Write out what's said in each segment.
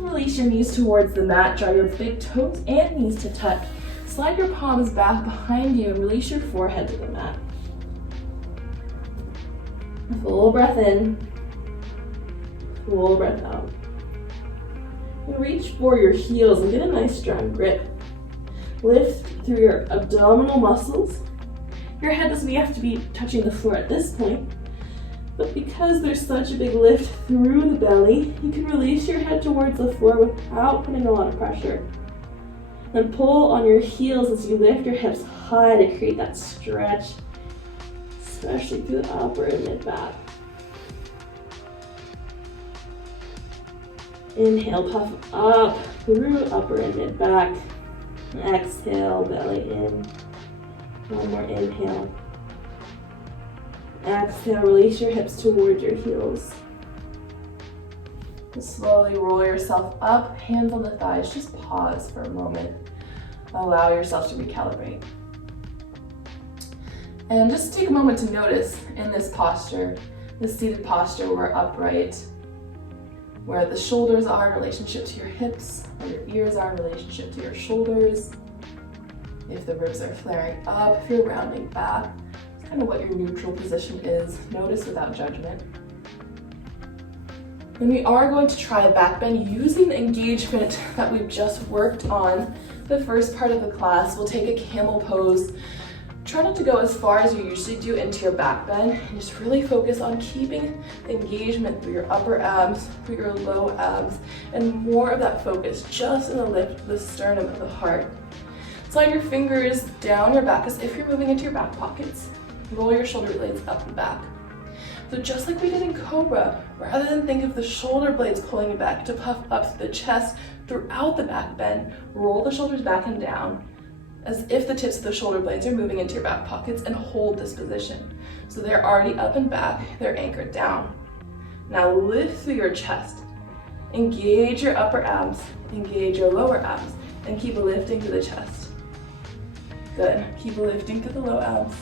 Release your knees towards the mat. Draw your big toes and knees to tuck. Slide your palms back behind you and release your forehead to the mat. Full breath in. Full breath out. And reach for your heels and get a nice strong grip. Lift through your abdominal muscles. Your head doesn't have to be touching the floor at this point, but because there's such a big lift through the belly, you can release your head towards the floor without putting a lot of pressure. Then pull on your heels as you lift your hips high to create that stretch, especially through the upper and mid back. Inhale, puff up through upper and mid back. Exhale, belly in. One more inhale. Exhale, release your hips towards your heels. Just slowly roll yourself up, hands on the thighs. Just pause for a moment. Allow yourself to recalibrate. And just take a moment to notice in this posture, this seated posture where we're upright, where the shoulders are in relationship to your hips, where your ears are in relationship to your shoulders. If the ribs are flaring up, if you're rounding back, it's kind of what your neutral position is. Notice without judgment. Then we are going to try a back bend using the engagement that we've just worked on the first part of the class. We'll take a camel pose. Try not to go as far as you usually do into your back bend, and just really focus on keeping the engagement through your upper abs, through your low abs, and more of that focus just in the lift of the sternum of the heart. Slide your fingers down your back as if you're moving into your back pockets. Roll your shoulder blades up and back. So just like we did in Cobra, rather than think of the shoulder blades pulling you back to puff up through the chest throughout the back bend, roll the shoulders back and down as if the tips of the shoulder blades are moving into your back pockets, and hold this position. So they're already up and back, they're anchored down. Now lift through your chest. Engage your upper abs, engage your lower abs, and keep lifting to the chest. Good, keep lifting to the low abs.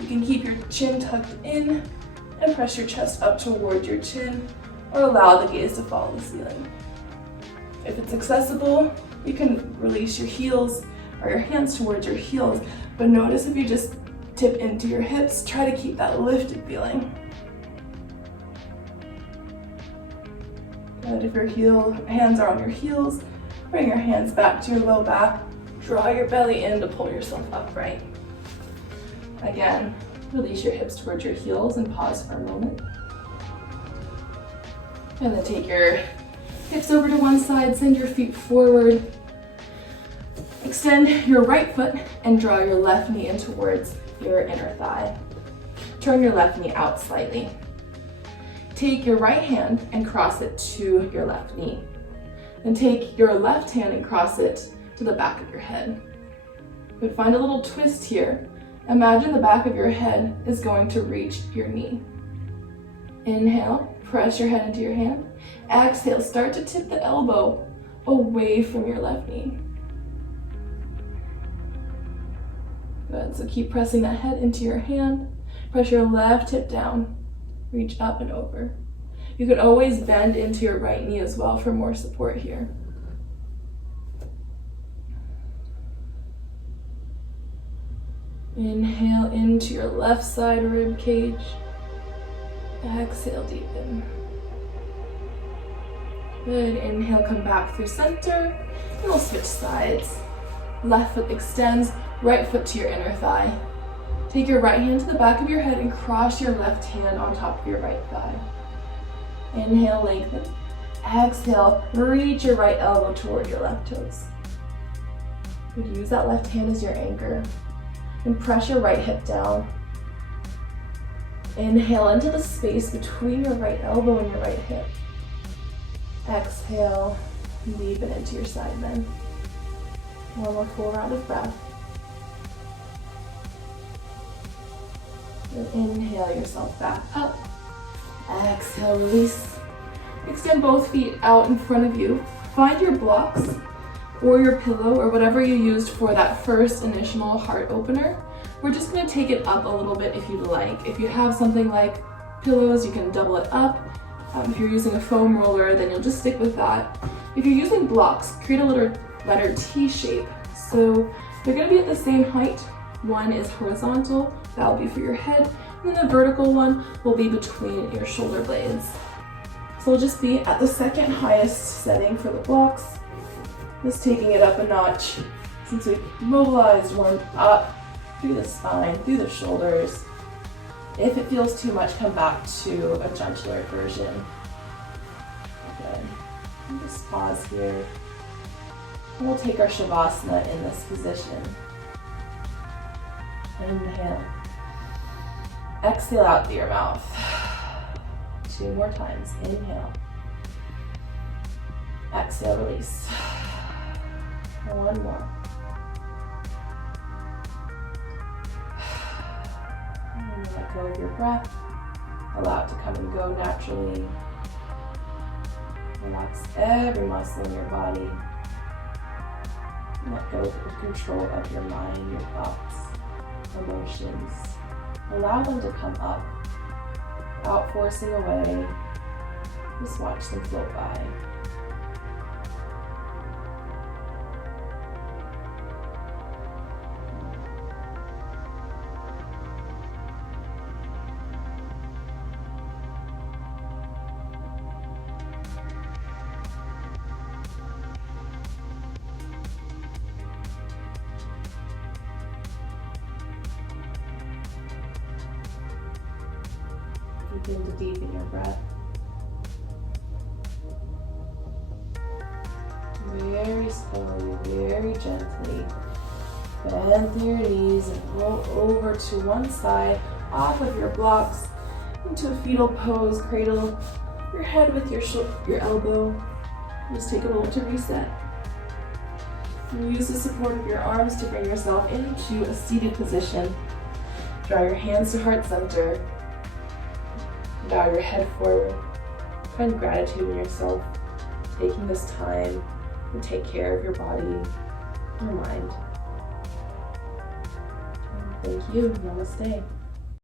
You can keep your chin tucked in and press your chest up toward your chin, or allow the gaze to follow the ceiling. If it's accessible, you can release your heels or your hands towards your heels, but notice if you just tip into your hips, try to keep that lifted feeling. Good, if your hands are on your heels, bring your hands back to your low back, draw your belly in to pull yourself upright. Again, release your hips towards your heels and pause for a moment. And then take your hips over to one side, send your feet forward. Extend your right foot and draw your left knee in towards your inner thigh. Turn your left knee out slightly. Take your right hand and cross it to your left knee. Then take your left hand and cross it to the back of your head. But find a little twist here. Imagine the back of your head is going to reach your knee. Inhale, press your head into your hand. Exhale, start to tip the elbow away from your left knee. Good, so keep pressing that head into your hand. Press your left hip down. Reach up and over. You can always bend into your right knee as well for more support here. Inhale into your left side rib cage. Exhale, deepen. Good, inhale, come back through center. And we'll switch sides. Left foot extends, right foot to your inner thigh. Take your right hand to the back of your head and cross your left hand on top of your right thigh. Inhale, lengthen. Exhale, reach your right elbow toward your left toes. Use that left hand as your anchor. And press your right hip down. Inhale into the space between your right elbow and your right hip. Exhale, deepen into your side bend. One more full round of breath. And inhale yourself back up. Exhale, release. Extend both feet out in front of you. Find your blocks or your pillow or whatever you used for that first initial heart opener. We're just going to take it up a little bit if you'd like. If you have something like pillows, you can double it up. If you're using a foam roller, then you'll just stick with that. If you're using blocks, create a letter T shape. So they're gonna be at the same height. One is horizontal, that'll be for your head, and then the vertical one will be between your shoulder blades. So we'll just be at the second highest setting for the blocks. Just taking it up a notch since we've mobilized, warmed up through the spine, through the shoulders. If it feels too much, come back to a gentler version. Good. And just pause here. And we'll take our Shavasana in this position. Inhale. Exhale out through your mouth. 2 more times. Inhale. Exhale, release. And 1 more. And let go of your breath. Allow it to come and go naturally. Relax every muscle in your body. Let go of control of your mind, your thoughts, emotions. Allow them to come up without forcing away. Just watch them float by. Begin to deepen your breath. Very slowly, very gently. Bend through your knees and roll over to one side, off of your blocks, into a fetal pose. Cradle your head with your elbow. Just take a moment to reset. And use the support of your arms to bring yourself into a seated position. Draw your hands to heart center. Bow your head forward. Find gratitude in yourself, taking this time to take care of your body, your mind. Thank you. Namaste.